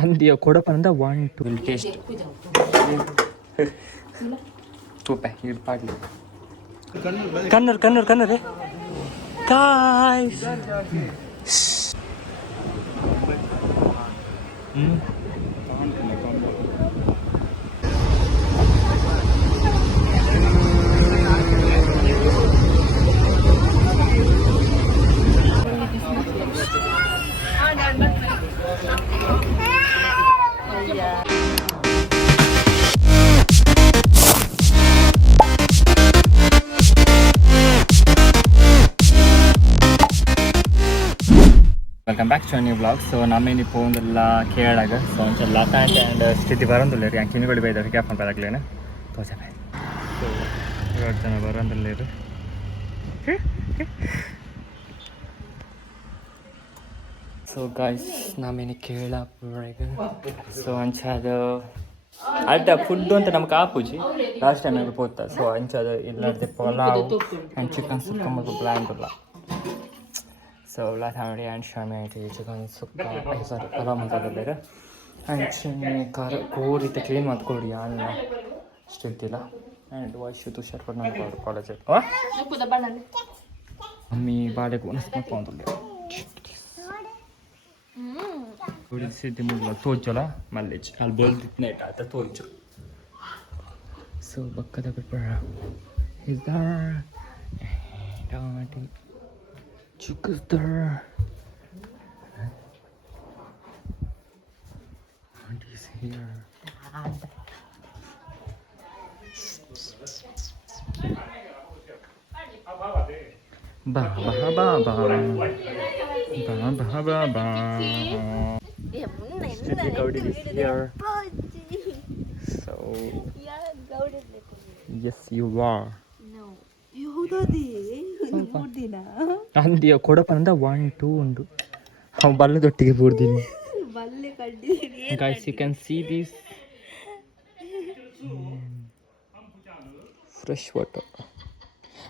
ಅಂದಿಯ ಕೊಡಪಂದ 1 2 will taste ತೂಪೆ ಇದು ಪಾಡ್ಲಿ Kannada guys welcome back to new blog. So ನಮ್ಮೇನು ಪೋಂದೆಲ್ಲ ಕೇಳಾಗ ಸೊ ಒಂಚೂರು ಲತಾ ಆ್ಯಂಡ್ ಸ್ಥಿತಿ ಬರೋದಿಲ್ಲ ರೀ ಹಂಗೆ ಕಿನ್ಗಳು ಬೈದಾರೆ ಕ್ಯಾಫನ್ ಬರಕ್ಲೇನೆ ತೋಸೆ ಬಾಯ್. ಸೊ 2 ಜನ ಬರೋದಿಲ್ಲ ರೀ. ಸೊ ಗಾಯ್ಸ್ ನಮ್ಮೇನು ಕೇಳಾಗ ಸೊ ಅಂಚಾದ ಅಡ್ಡ ಫುಡ್ ಅಂತ ನಮ್ಗೆ ಆಪುಜಿ ಲಾಸ್ಟ್ ಟೈಮ್ ಆಗಿ ಪೋತ. ಸೊ ಅಂಚಾದ ಇಲ್ಲದೆ pulao and chicken sukka plan ಇಲ್ಲ. ಸೊ ಲಾಸ್ಟ್ ಫ್ಯಾಮಿಲಿ ಆ್ಯಂಡ್ ಶಾಮಿ ಚಿಕನ್ ಸುಕ್ಕ ಸಾರಿ ಪಲಾವ್ ಮಾತಾಡೋದು ಆ್ಯಂಡ್ ಖಾರ ಕೋರಿತ ಕ್ಲೀನ್ ಮಾಡ್ಕೊಡಿ ಅನ್ನ ಅಷ್ಟಿರ್ತಿಲ್ಲ. ಆ್ಯಂಡ್ ವೈಶು ತುಷಾರ್ ಕೂಡ ನಾನು ಕಾಲೇಜ್ ಮಮ್ಮಿ ಬಾಳೆಗೂ ಅನಿಸ್ಕೊಂಡು ಸಿದ್ಧಿ ಮುಗಿಲ್ಲ ತೋಚಲ್ಲ ಮಲ್ಲೇಜ್ ಅಲ್ಲಿ ಬೋಲ್ದಿತ್ತು ನೆಟ್ ಆತ ತೋಚು. ಸೊ ಬಕ್ಕದ ಪೇಪರ್ ಟಮಾಟಿ chickens there. What is here? Ba ba ba ba ba ba ba. Sticky Gaudi is here. So yes, you are. ಅಂದಿಯ ಕೊಡಪಂದ 1 2 ಉಂಡು ಅವ ಬಲ್ಲದೊಟ್ಟಿಗೆ ಬೂರ್ದೀನಿ. Guys you can see this fresh water.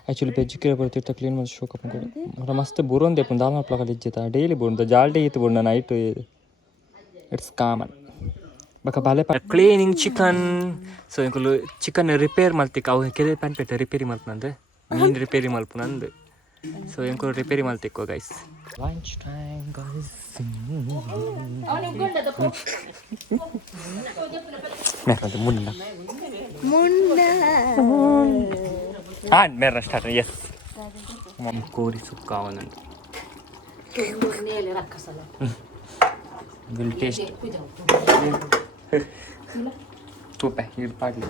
Actually ಬೆಜ್ಜಿಗೆ ಬರ್ತಿರ್ತಾ ಕ್ಲೀನ್ ಮಾಡಿ ಶೋಕಪ್ಪ ಕೂಡ ಮಸ್ತ್ ಬುರೊಂದೆ ಪುಂದ ದಾಲ್ ಮಪ್ಲಕ ಇಜ್ಜಿತ ಡೈಲಿ ಬುಂದ ಜಾಲ್ಡೆ ಇತ್ತು ಬುಂಡ ನೈಟ್ ಇಟ್ಸ್ ಕಾಮನ್ ಬಕ ಬಾಲೆ ಕ್ಲೀನಿಂಗ್ ಚಿಕನ್. ಸೊ ಇಂಕುಲು ಚಿಕನ್ ರಿಪೇರ್ ಮಲ್ತಿಕ್ಕ ಅವು ಕೆರೆ ಪ್ಯಾನ್ ಪೆಟ್ಟ ರಿಪೇರಿ ಮಲ್ಪನಂದೆ ಮೀನು ರಿಪೇರಿ ಮಲ್ಪನಂದು. ಸೊ ಇಂಕುಲು ರಿಪೇರಿ ಮಲ್ತಿಕ್ಕೋ ಗೈಸ್. Lunch time guys. ಮುನ್ನ ಮೇರ ಸ್ಟಾರ್ಟ್ ಎಸ್ ಕೋರಿ ಸುಕ್ಕ ಅವನಂದು ವಿಲ್ ಟೇಸ್ಟ್ ತೂಪೆ ಇದು ಪಾಡ್ಲಿ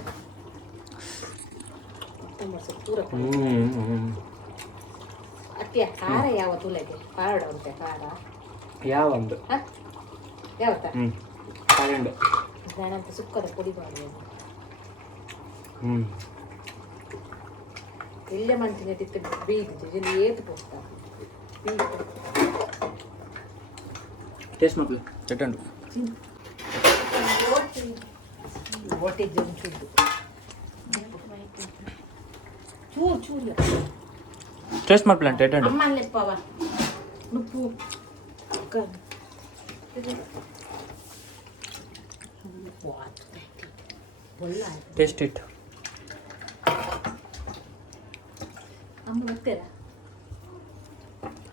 ಯಾವೊಂದು ಸುಕ್ಕದ ಪುಡಿ ಎಲ್ಲ ಮಂತಿನ ಬೀದಿದೆ ಏತು ಪೋಸ್ತಾ ಟೇಸ್ಟ್ ಮಾಡ್ಲಿ ಚಟ್ಟಂಡು ಓಟಿದ್ದು ಚೂರು ಚೂರು ಚೂರು ಟೇಸ್ಟ್ ಮಾಡ್ಲಿ ಚಟ್ಟಂಡು ಅಮ್ಮಲ್ಲೇ ಪವ ಉಪ್ಪು ಟೇಸ್ಟ್ ಇಟ್ ಅಮ್ಮ ಬರ್ತೀರ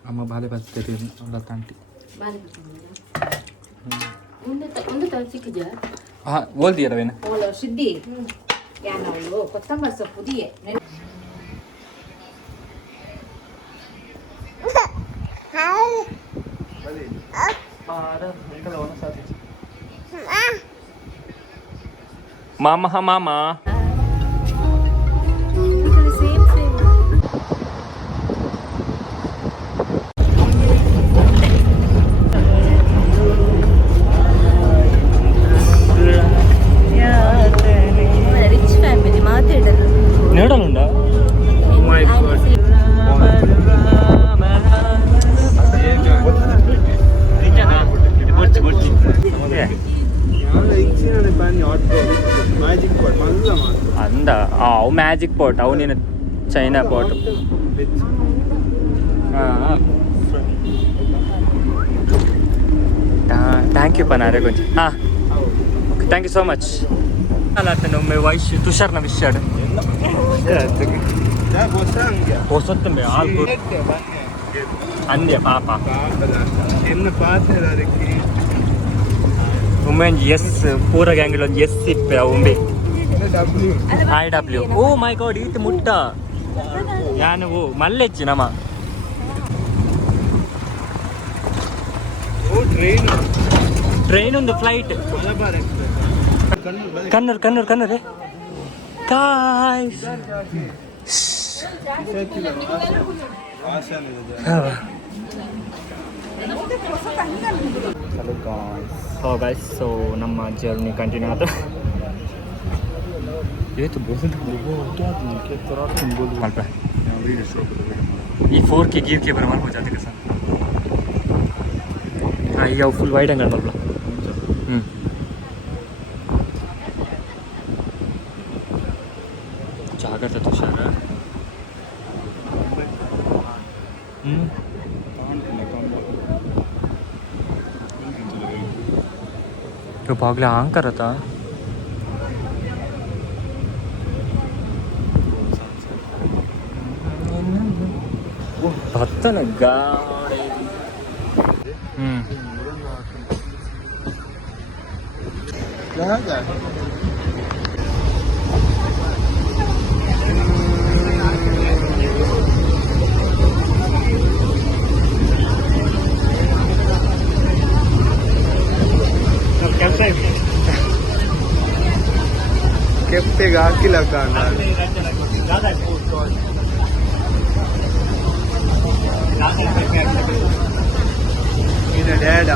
ಅಮ್ಮ ಬಾಲೆ ಬರ್ತೀರಿ ಅವಳ ತಂಟಿ ಒಂದು ತರ ಸಿಕ್ಕಿದ್ಯಾ ಹಾಂ ಓಲ್ದಿಯರವೇನ ಓಲೋ ಸಿದ್ದಿ ಯಾನವಳು ಕೊತ್ತಂಬರಿ ಸೊಪ್ಪು ದಿಯೆ ಮಾಮ ಮಾಮ ರಿಚ್ ಫ್ಯಾಮಿಲಿ ಮಾತಾಡಲು ನೋಡಲುಂಡಾ ಅಂದ ಅವು ಮ್ಯಾಜಿಕ್ ಪಾಟ್ ಅವು ನೀನು ಚೈನಾ ಪಾಟ್ ಥ್ಯಾಂಕ್ ಯು ಪನಾರೆ ಕೊಂಚ ಹಾಂ okay thank you so much ಅಲ್ಲ ಆತನ ಒಮ್ಮೆ ವಾಯ್ಸ್ ತುಷಾರ್ನ ವಿಷಾಡು ಹೊಸತ್ತಂಬೆ ಆಲ್ಕು ಅಂದೆ ಪಾಪ ಒಮ್ಮೆ ಒಂದು ಎಸ್ ಪೂರ ಗ್ಯಾಂಗಿಲ್ ಒಂದು ಎಸ್ ಇಪ್ಪೆ ಒಮ್ಮೆ IW ಓ ಮೈ ಗಾಡ್ ಈತ ಮುಟ್ಟ ಯಾನು ಓ ಮಲ್ಲೆಚ್ಚಿ ನಮ್ಮ ಟ್ರೈನ್ ಒಂದು flight Kannur guys guys so ನಮ್ಮ ಜರ್ನಿ ಕಂಟಿನ್ಯೂ ಆದ ಈ 4K ಗಿರ್ಕೆ ಬರ ಮಾಡ್ಬೋದು ಜಾತಿಗೆ ಸರ್ ಈಗ ಫುಲ್ ವೈಡ್ ಆ್ಯಂಗಲ್ ಮಲ್ಪಲ ಜಾಗ್ರತೆ ತುಷಾರ ಬಾಗ್ಲ ಹಾಂಕರತ ಭತ್ತನ ಗಾಡಿ ಕೆಪ್ಪೆಗೆ ಹಾಕಿಲ್ಲ ಕಾಣ ಇದು ಡ್ಯಾಡ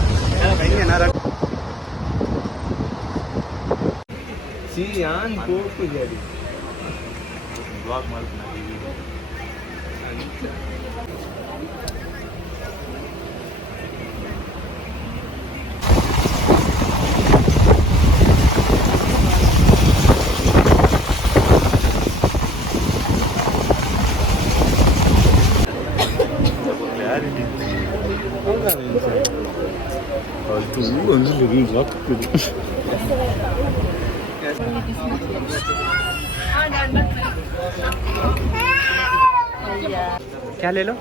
ಯಾನ್ ಕೋಪು ಜಾಡಿ ಬ್ಲಾಗ್ ಮಾಡ್ತೀನಿ क्या ले लो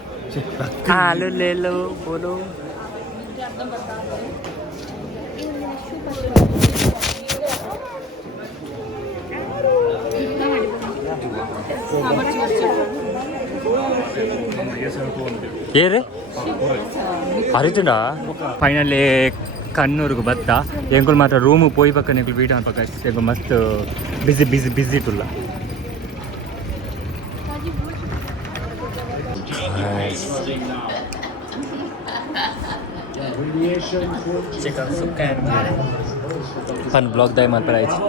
आलू ले लो बोलो ಏ ರೀ ಹರಿತುಂಡ ಫೈನಲಿ ಕಣ್ಣೂರಿಗೆ ಬತ್ತ ಎಂಕುಲು ಮಾತ್ರ ರೂಮಿಗೆ ಪೋಯಿ ಪಕ್ಕ ಎಂಕುಲು ವೀಡಿಯೋ ಅನ್ಪಕ್ಕ ಎಂಕುಲು ಮಸ್ತ್ ಬಿಸಿ ಇಟ್ಟುಲ್ಲ ಚಿಕನ್ ಸುಕ್ಕ ಪನ್ ಬ್ಲಾಗ್ ದಯ ಮಲ್ಪರಾಯ್ಚಿ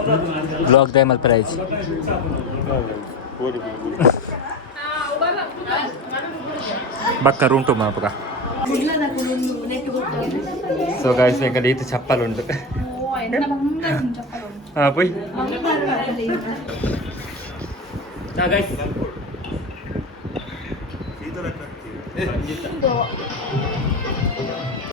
ಬಕ್ಕ ರೂಂಟು ಮಾಪಕ ಸೊ ಗೈಸ್ ಎಂಕಲ್ ಈತ ಚಪ್ಪಲ್ ಉಂಟು ಹಾಂ ಪೋಯ್ ಗೈಸ್